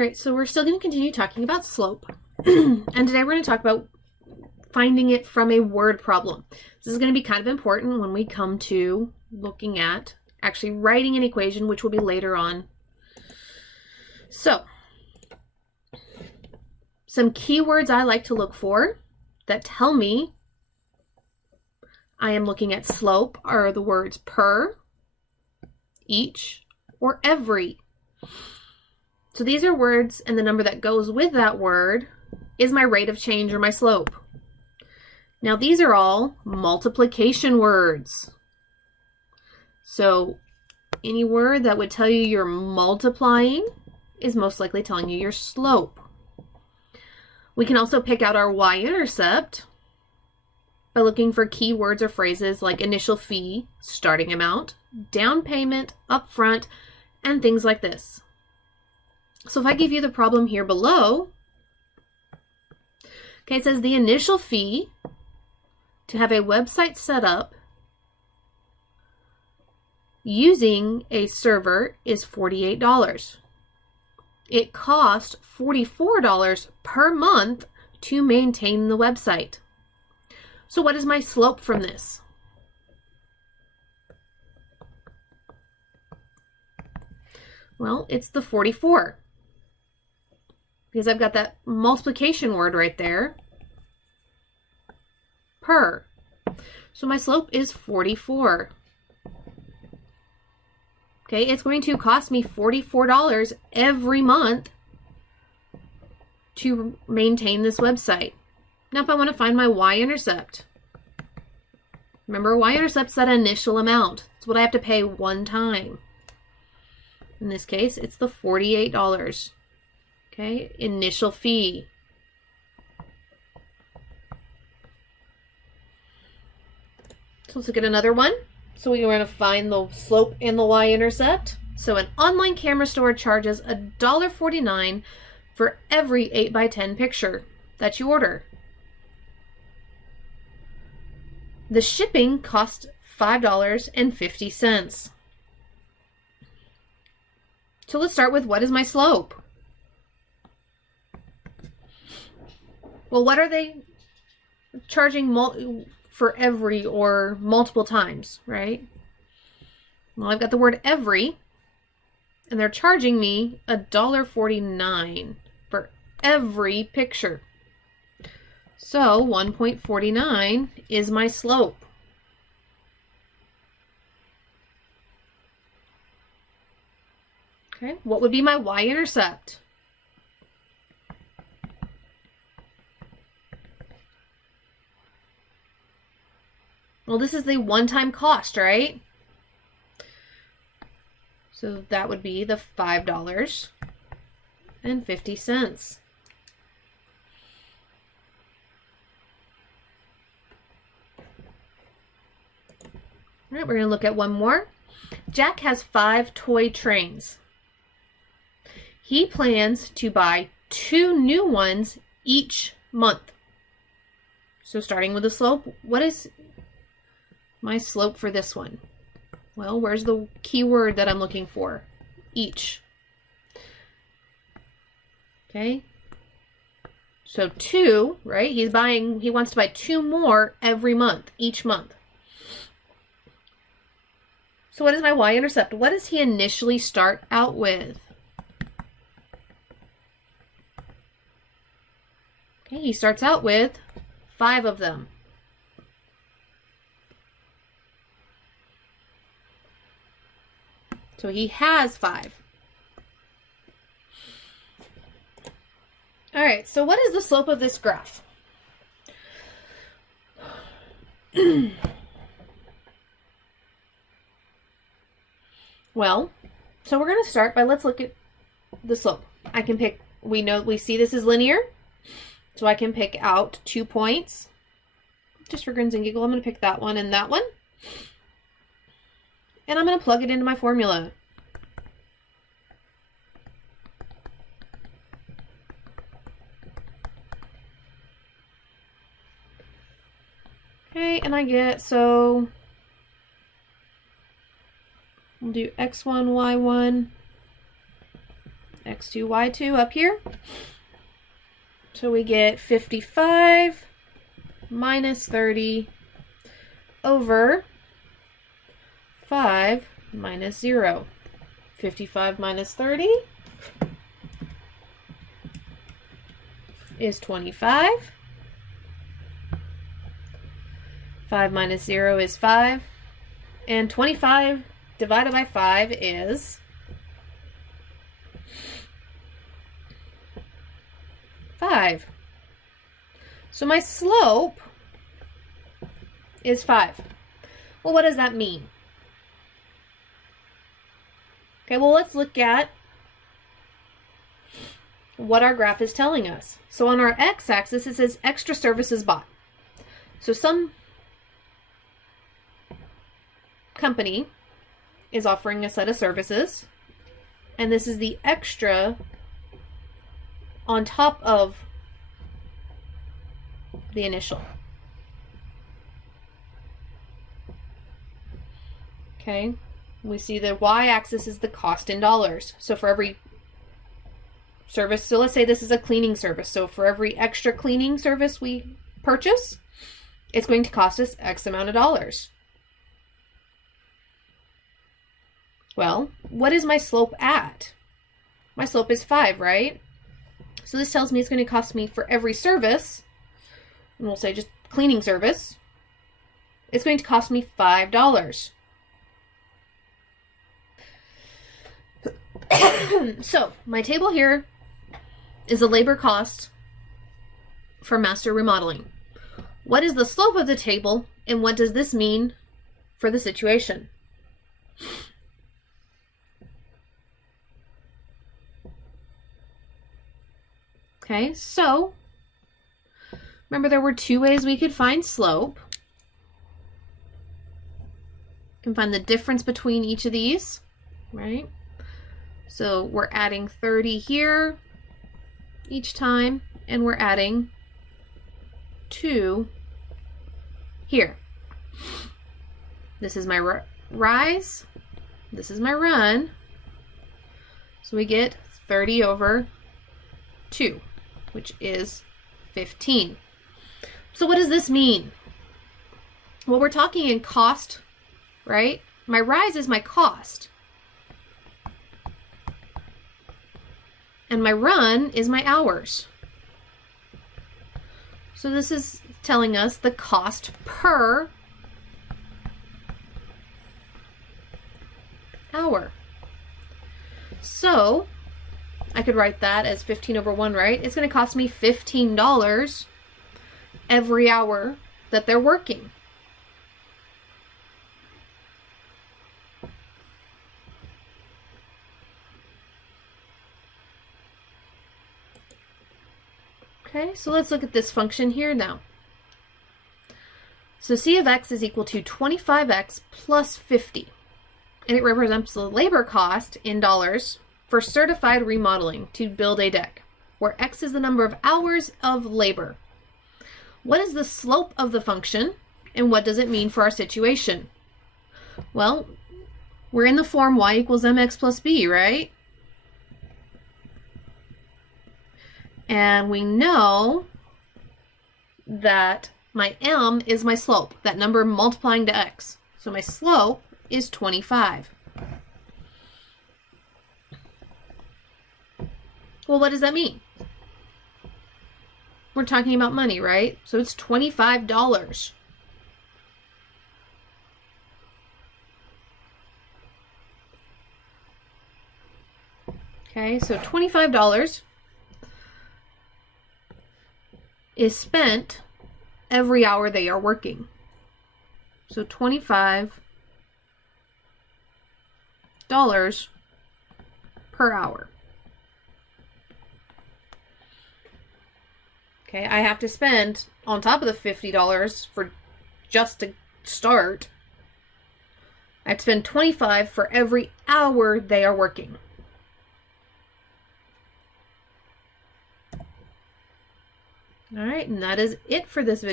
right, so we're still going to continue talking about slope. And today we're going to talk about finding it from a word problem. This is going to be kind of important when we come to looking at actually writing an equation, which will be later on. So, some keywords I like to look for that tell me I am looking at slope are the words per, each, or every. So these are words, and the number that goes with that word is my rate of change or my slope. Now these are all multiplication words. So any word that would tell you you're multiplying is most likely telling you your slope. We can also pick out our y-intercept by looking for keywords or phrases like initial fee, starting amount, down payment, upfront, and things like this. So if I give you the problem here below, okay, it says the initial fee to have a website set up using a server is $48. It cost $44 per month to maintain the website. So what is my slope from this? Well, it's the 44. Because I've got that multiplication word right there. Per. So my slope is 44. Okay, it's going to cost me $44 every month to maintain this website. Now if I want to find my y-intercept, remember y-intercept's that initial amount. It's what I have to pay one time. In this case, it's the $48. Okay, initial fee. So let's look at another one. So we're going to find the slope and the y-intercept. So an online camera store charges $1.49 for every 8x10 picture that you order. The shipping cost $5.50. So let's start with, what is my slope? Well, what are they charging for every or multiple times, right? Well, I've got the word every, and they're charging me $1.49 for every picture. So 1.49 is my slope. Okay, what would be my y-intercept? Well, this is the one-time cost, right? So that would be the $5.50. All right, we're going to look at one more. Jack has 5 toy trains. He plans to buy 2 new ones each month. So starting with the slope, what is my slope for this one? Well, where's the key word that I'm looking for? Each. Okay. So 2, right? He wants to buy 2 more every month, each month. So what is my y-intercept? What does he initially start out with? Okay, he starts out with 5 of them. So he has 5. All right, so what is the slope of this graph? Well, so we're going to start by, let's look at the slope. I can pick, we see this is linear, so I can pick out 2 points. Just for grins and giggle, I'm going to pick that one and that one. And I'm going to plug it into my formula. Okay, and I get, so we'll do x1, y1, x2, y2 up here. So we get 55 minus 30 over 5 minus 0. 55 minus 30 is 25. 5 minus 0 is 5. And 25 divided by 5 is 5. So my slope is 5. Well, what does that mean? Okay, well, let's look at what our graph is telling us. So on our x-axis, it says extra services bought. So some company is offering a set of services, and this is the extra on top of the initial. Okay, we see the y-axis is the cost in dollars. So for every service, so let's say this is a cleaning service. So for every extra cleaning service we purchase, it's going to cost us X amount of dollars. Well, what is my slope at? My slope is 5, right? So this tells me it's going to cost me for every service, and we'll say just cleaning service, it's going to cost me $5. So my table here is the labor cost for master remodeling. What is the slope of the table, and what does this mean for the situation? Okay, so remember there were two ways we could find slope. You can find the difference between each of these, right? So we're adding 30 here each time, and we're adding 2 here. This is my rise, this is my run. So we get 30 over 2, which is 15. So what does this mean? Well, we're talking in cost, right? My rise is my cost. And my run is my hours. So this is telling us the cost per hour. So I could write that as 15 over 1, right? It's going to cost me $15 every hour that they're working. Okay, so let's look at this function here now. So C of x is equal to 25x plus 50. And it represents the labor cost in dollars for certified remodeling to build a deck, where x is the number of hours of labor. What is the slope of the function, and what does it mean for our situation? Well, we're in the form y equals mx plus b, right? And we know that my m is my slope, that number multiplying to x. So my slope is 25. Well, what does that mean? We're talking about money, right? So it's $25. Okay, so $25 is spent every hour they are working. So $25 per hour. Okay, I have to spend, on top of the $50 for just to start, I have to spend $25 for every hour they are working. All right, and that is it for this video.